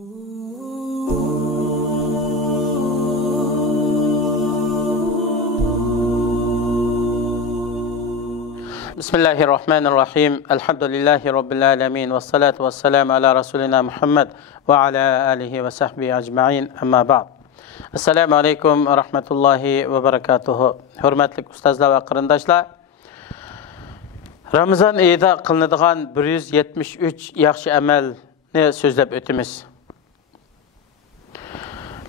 Bismillahirrahmanirrahim. Elhamdülillahi Rabbil alemin. Ve salatu ve selamu ala Resulina Muhammed ve ala alihi ve sahbihi ecma'in. Amma ba'd. Esselamu aleyküm ve rahmetullahi ve berekatuhu. Hürmetli ustazlar ve kırındaşlar. Ramazan ayida kılınadigan 173 yaxshi amalni so'zlab o'tamiz.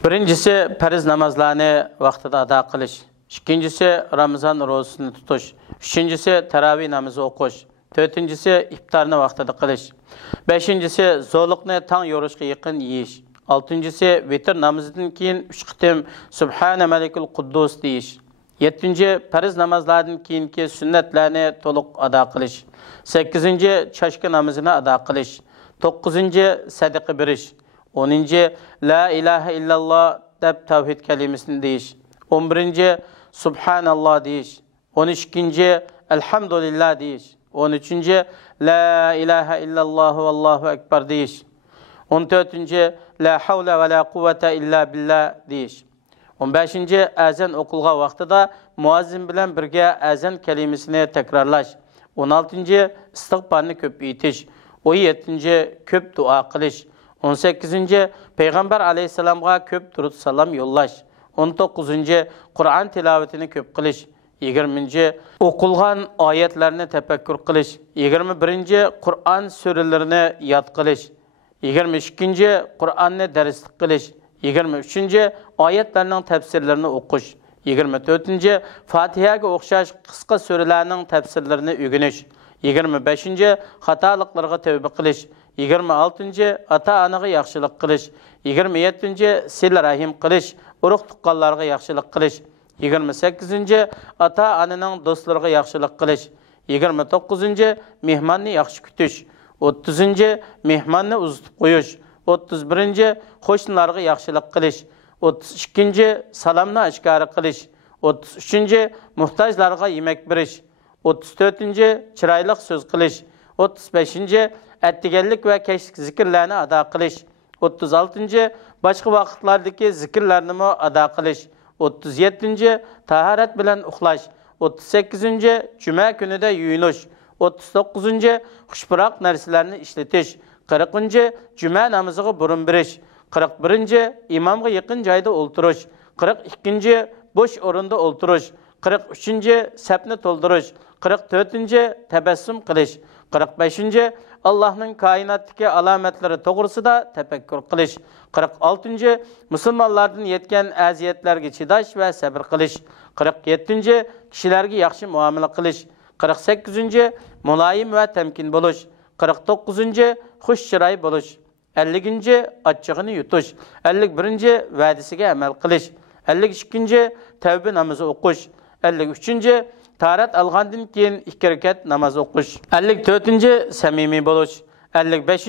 Birincisi farz namozlarni vaqtida ado qilish. İkincisi Ramazan rozasını tutuş. Üçüncüsü teravih namazı okuş. Dördüncüsü iftarını vaxtida qilish. Beşincisi zorluqni tang yorishga yaqin yeyish. Altıncısı vitr namazından keyin 3 qitim Subhane Melikul Quddus deyish. Yettinci farz namazlardan keyinki sünnetlarni to'liq ado qilish. Sakkizinchi chashki namozini ado qilish. To'qqizinchi sadaqa berish. O'ninchi la ilaha illalloh deb tavhid kalimasini deyish. 11. Subhanallah deyish. 12. Elhamdülillah deyish. 13. La ilahe illallah ve Allahu ekber deyish. 14. La havle ve la kuvvete illa billah deyish. 15. Azan okulga vaqtida muazzin bilan birga azan kalimasini takrorlash. 16. istig'forni ko'p aytish. 17. ko'p duo qilish. 18. Payg'ambar alayhisalomga ko'p durud salom yo'llash. 19. Qur'on tilovatini ko'p qilish. 20. O'qilgan oyatlarni tafakkur qilish. 21. Qur'on suralarini yod qilish. 22. Qur'onni darslik qilish. 23. oyatlarning tafsirlarini o'qish. 24. Fatihaga o'xshash qisqa suralarning tafsirlarini o'rganish. 25. xatoliklarga tavba qilish. 26. ata-onaga yaxshilik qilish. 27. sil rahim qilish. Urug' tuqqanlarga yaxshilik qilish. 28. ata-onaning do'stlariga yaxshilik qilish. 29. mehmonni yaxshi kutish. 30. mehmonni uzitib qo'yish. 31. qo'shnilarga yaxshilik qilish. 32. salomni oshkora qilish. 33. muhtojlarga yemak berish. 34. chiroyli so'z qilish. 35. attiganlik va kechlik zikrlarni ado qilish. 36. boshqa vaqtlardagi zikrlarni ado qilish. 37. tahorat bilan uxlash. 38. juma kunida yuyinish. 39. xushpuroq narsalarni ishlatish. 40. juma namoziga burun berish. 41. imomga yaqin joyda o'ltirish. 42. bo'sh o'rinda o'ltirish. 43. safni to'ldirish. 44. tabassum qilish. 45. Allah'ın kainatdagi alomatlari to'g'risida tafakkur qilish. 46. musulmonlardan yetgan aziyatlarga chidash va sabr qilish. 47. kishilarga yaxshi muomala qilish. 48. muloyim va tamkin bo'lish. 49. xush chiroy bo'lish. 50. achchig'ini yutish. 51. va'dasiga amal qilish. 52. tavba namozi o'qish. 53. tahorat algandan keyin 2 rakat namoz o'qish. 54. samimiy bo'lish. 55.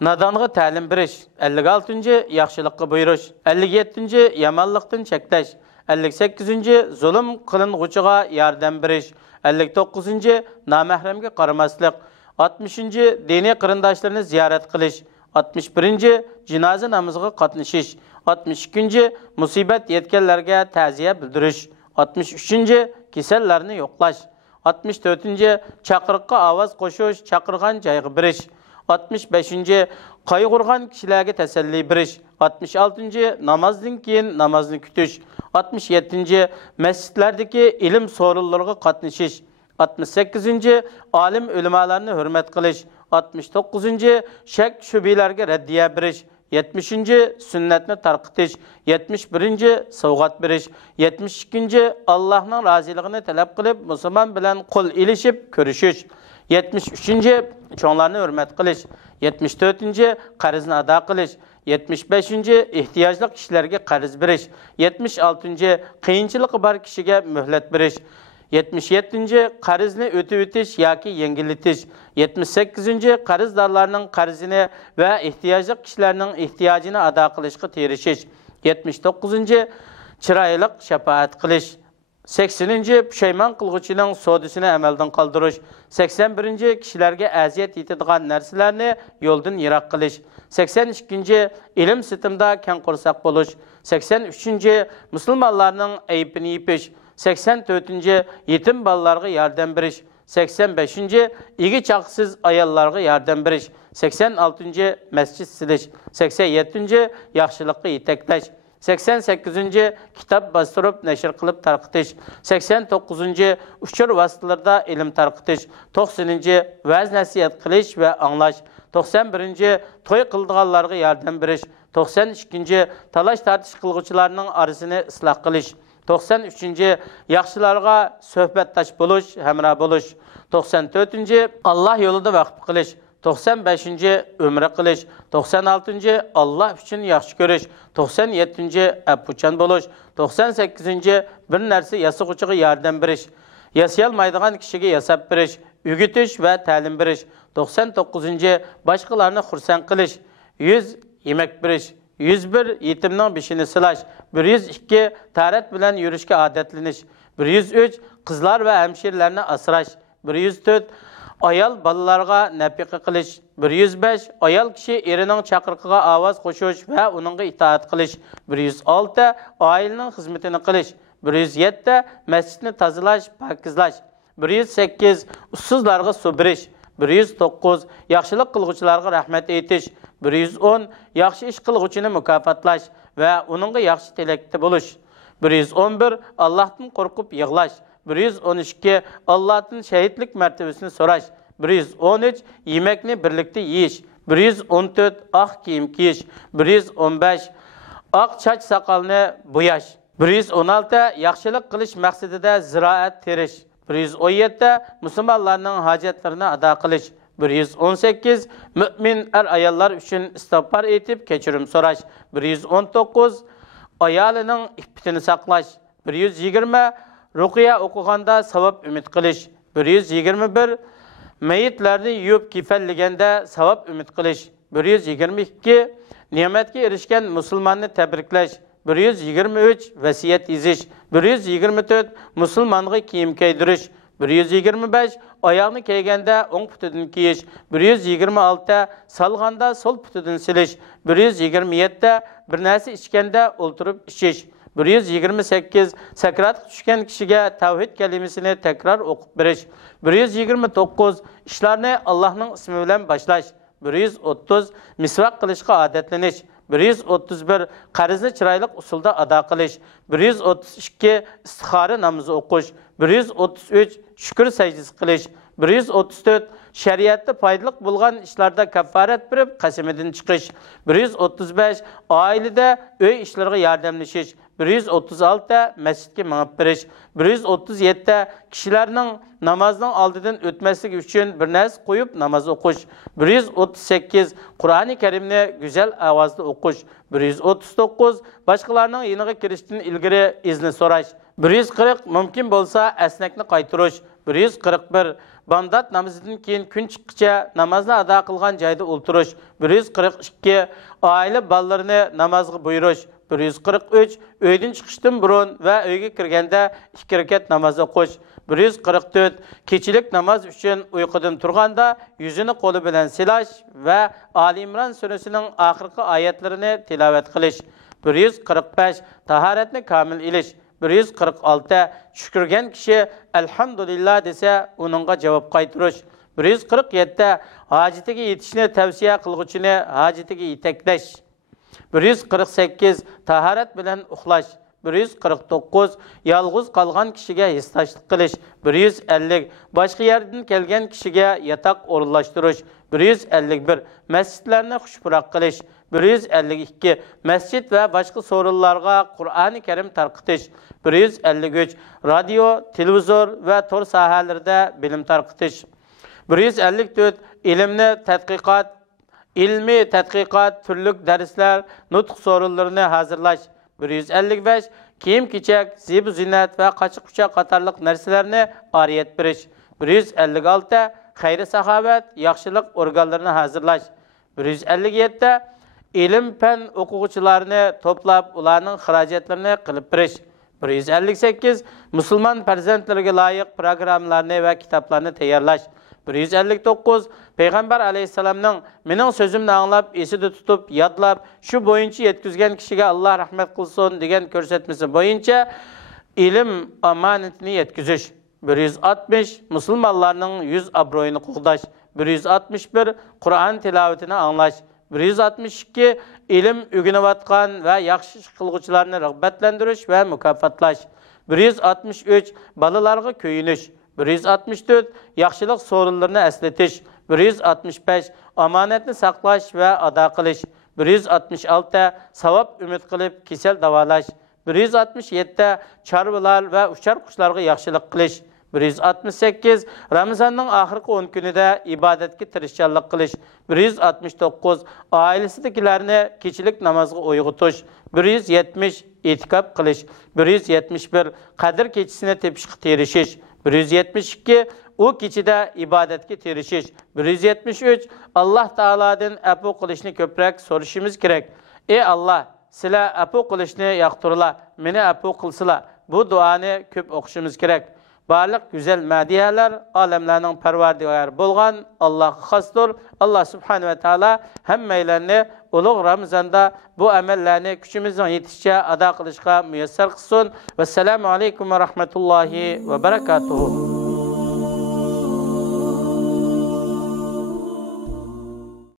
nadonga ta'lim berish. 56. yaxshilikqa buyurish. 57. yomonlikdan cheklash. 58. zulm qiling'uchiga yordam berish. 59. nomahramga qaramaslik. 60. diniy qarindoshlarni ziyorat qilish. 61. jinoza namoziga qatnashish. 62. musibat yetganlarga ta'ziya bildirish. 63. kasallarni yo'qlash. 64. chaqiriqqa ovoz qo'shish, chaqirgan joyga berish. 65. qayg'urgan kishilarga tasalli berish. 66. namozdan keyin namozni kutish. 67. masjidlardagi ilm so'rinlariga qatnashish. 68. olim ulamolarni hurmat qilish. 69. shak shubhalarga raddiya berish. 70. sünnetni tarqitish. 71. sovg'at berish. 72. Allohning roziligini talab qilib musulmon bilan qo'l ilishib ko'rishish. 73. cho'nglarni hurmat qilish. 74. qarzni ado qilish. 75. ehtiyojli kishilarga qarz berish. 76. qiyinchiligi bor kishiga muhlat berish. 77. qarzni o'tib o'tish yoki yengillatish. 78. qarzdorlarning qarzini va ehtiyojli kishilarning ehtiyojini ado qilishga tirishish. 79. chiroyli shafaat qilish. 80. Püşeyman qılğıçının sodisini əməldən qaldırış. 81. Kişilərə əziyyət yetadigan narsalarni yoldan yiroq qilish. 82. İlim sitimda keng qo'rsaq bo'lish. 83. Musulmonlarning aybini yepish. 84. Yetim balalarga yordam berish. 85. İgi çaqsız ayollarga yordam berish. 86. Masjid silish. 87. Yaxshilikqa yetaklash. 88. Kitap bastırıp neşir kılıp tarqıtış. 89. Uçur vasıtalarda ilim tarqıtış. 90. Vəz nəsiyyət qilish ve anlaş. 91. Toy qıldığanlarga yardım beriş. 92. Talaş tartış qılğıçılarının arasını ıslah qilish. 93. Yaxşılarga söhbətdaş buluş, həmra buluş. 94. Allah yolunda vaqf qilish. 95. Ömre qilish. 96. Allah üçün yaxşı görüş. 97. Əppuçan buluş. 98. Bir нәрсе yasıqıçığı yardım beriş. Yasayalmaydigan kişiге yasab beriş. Ügütüş ve təlim beriş. 99. Başqalarını xursand qilish. 100. Yemek beriş. 101. Yetimning beshini silash. 102. Tarat bilan yurishga odatlanish. 103. Qizlar ve hemşirlerini asrash. 104. Ayal balalarga nafiqa qilish. 105. Ayal kishi erining chaqiriqiga ovoz qo'shish va uningga itoat qilish. 106. Oilaning xizmatini qilish. 107. Masjidni tozalash, pokizlash. 108. Ussizlarga suv berish. 109. Yaxshilik qilguvchilarga rahmat aytish. 110. Yaxshi ish qilguvchini mukofotlash va uningga yaxshi tilakda bo'lish. 111. Allohdan qo'rqib yig'lash. 112. Allah'tan şehitlik mertebesini soraş. 113. Yemekni birlikte yiyiş. 114. Ak kiyim giyiş. 115. Ak çaç sakalını boyaş. 116. Yaxşılık kılış maksadida ziraat teriş. 117. Müslümanların hacetlerini ada kılış. 118. Mümin ayollar üçün istiğfar etip keçirim soraş. 119. Ayalının iffetini saklaş. 120. Ruqiya o'qiganda savab umid qilish. 121. Mayitlarni yuvib kifalliganda savab umid qilish. 122. Ne'matga erishgan musulmonni tabriklash. 123. Vasiyat yezish. 124. Musulmonga kiyim kiydirish. 125. Oyoqni kiyganda o'ng putidan kiyish. 126. Salganda sol putidan silish. 127. Bir narsa ichganda o'ltirib ichish. 128. Sakrat tushgan kishiga tavhid kalimasini tekrar o'qib berish. 129. Ishlarni Allohning ismi bilan boshlash. 130. Misvaq qilishga odatlanish. 131. Qarzni chiroyli usulda ado qilish. 132. Istixora namozi o'qish. 133. Shukr sajdasi qilish. 134. Şeriatda foydali bo'lgan ishlarda kaffarat berib qasamidan chiqish. 135. Oilada uy ishlariga yordamlashish. 136. Masjidga minib berish. 137. Kishilarning namozning oldidan o'tmasligi uchun bir narsa qo'yib namoz o'qish. 138. Qur'oni Karimni go'zal ovozda o'qish. 139. Boshqalarning yeniga kirishdan ilgari izni so'rash. 140. Mumkin bo'lsa asnakni qaytarish. 141. Bandat namozidan keyin kun chiqquncha namozni ado qilgan joyda o'ltirish. 142. Oila bolalarini namozga buyurish. 143. Uydan chiqishdan burun va uyga kirganda 2 rakat namoz o'qish. 144. Kechilik namoz uchun uyqudan turganda yuzini qo'li bilan silash va Ali Imron surasining oxirgi oyatlarini tilovat qilish. 145. Tahoratni komil ilish. 146. Şükürgen kişi elhamdülillah dese onunla cevap qaytırış. 147. Hacetiga yetişini tavsiye kılgıçını hacetiga yetekleş. 148. Taharet bilen uxlaş. 149. Yalğız qalğan kişiге histaşlık qilish. 150. Başqa yerden kelgen kişiге yatak orunlaştırış. 151. Mescidlerini xuşpurak qilish. 152. Mescid ve başqa sorunlarga Qur'oni Karim tarqitish. 153. Radio, televizor ve tor sahalarida bilim tarqitish. 154. İlmi tadqiqot, türlük dersler, nutq sorunlarını hazırlaş. 155. Kiyim-kechak, zeb-zinat ve qachiq-quchoq qatorliq narsalarni oriyat berish. 156. Xayri saxovat, yaxshilik organlarini hazırlash. 157. İlim fen o'quvchilarini to'plab, ularning xarajatlarini qilib berish. 158. Müslüman farzandlarga loyiq programmalarni va kitoblarni tayyorlash. 159. Peygamber aleyhisselamның mening sözümni anglab, esida tutib, yodlab, shu bo'yicha yetkizgan kishiga Alloh rahmat qilsin degan ko'rsatmasi bo'yicha ilim amanatini yetkizish. 160. Musulmonlarning yuz obro'yini qo'g'dash. 161. Qur'on tilovatini anglash. 162. İlim o'rganayotgan va yaxshi ish qilguvchilarni rag'batlantirish va mukofotlash. 163. Balalarga ko'yinish. 164. Yaxshilik so'rinlarini eslatish. 165. Omonatni saqlash va ado qilish. 166. Savob umid qilib kasal davolash. 167. Chorvalar va uchar qushlarga yaxshilik qilish. 168. Ramazonning oxirgi 10 kunida ibodatga tirishchanlik qilish. 169. Oilasidagilarni kechilik namozga uyg'otish. 170. E'tikof qilish. 171. Qadr kechisini tepishga terishish. 172. U kechida ibodatga terishish. 173. Alloh taoladan afu qilishni ko'proq so'rashimiz kerak. Ey Alloh, sizlar afu qilishni yoqtirlar, meni afu qilsizlar. Bu duoni ko'p o'qishimiz kerak. Barliq güzel madiyalar alemlerinin parvardigari bo'lgan Allohga xosdir. Allah subhanahu ve taala hammanglarni ulug' Ramazonda bu amallarni kuchimizning yetishicha ado qilishga muyassar qilsin. Vassalamu alaykum va rahmatullohi va barakatuh.